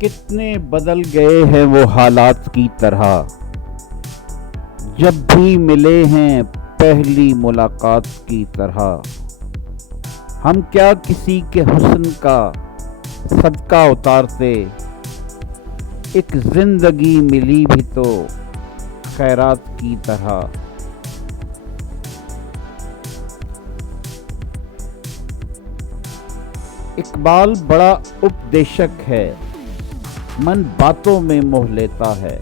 کتنے بدل گئے ہیں وہ حالات کی طرح، جب بھی ملے ہیں پہلی ملاقات کی طرح۔ ہم کیا کسی کے حسن کا صدقہ اتارتے، ایک زندگی ملی بھی تو خیرات کی طرح۔ اقبال بڑا اپدیشک ہے، من باتوں میں موہ لیتا ہے۔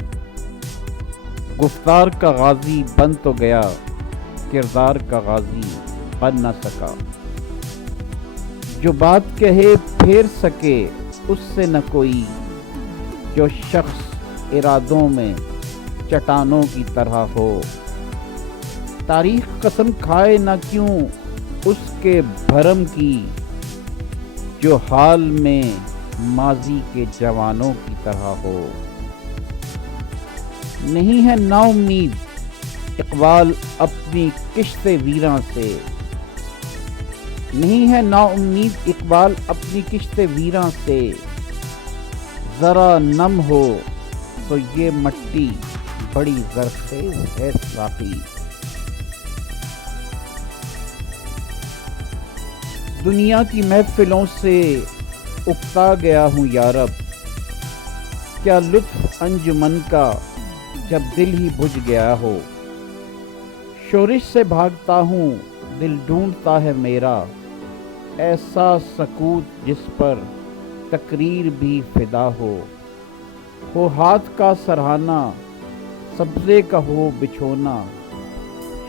گفتار کا غازی بن تو گیا، کردار کا غازی بن نہ سکا۔ جو بات کہے پھیر سکے اس سے نہ کوئی، جو شخص ارادوں میں چٹانوں کی طرح ہو۔ تاریخ قسم کھائے نہ کیوں اس کے بھرم کی، جو حال میں ماضی کے جوانوں کی طرح ہو۔ نہیں ہے نا امید اقبال اپنی کشت ویراں سے، نہیں ہے نا امید اقبال اپنی کشت ویراں سے۔ ذرا نم ہو تو یہ مٹی بڑی زرخیز ہے ساقی۔ دنیا کی محفلوں سے اکتا گیا ہوں یارب، کیا لطف انجمن کا جب دل ہی بجھ گیا ہو۔ شورش سے بھاگتا ہوں دل ڈھونڈتا ہے میرا، ایسا سکوت جس پر تقریر بھی فدا ہو ہاتھ کا سرہانا سبزے کا ہو بچھونا،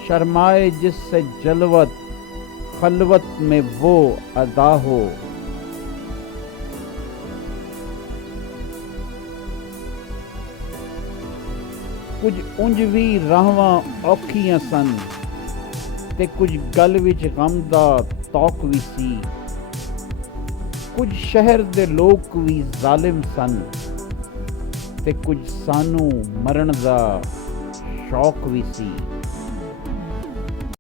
شرمائے جس سے جلوت خلوت میں وہ ادا ہو۔ کچھ انجوی راہواں اوکھیاں سن تے کچھ گل وچ غم دا توق وی سی، کچھ شہر دے لوگ وی ظالم سن تے کچھ سانو مرن دا شوق وی سی۔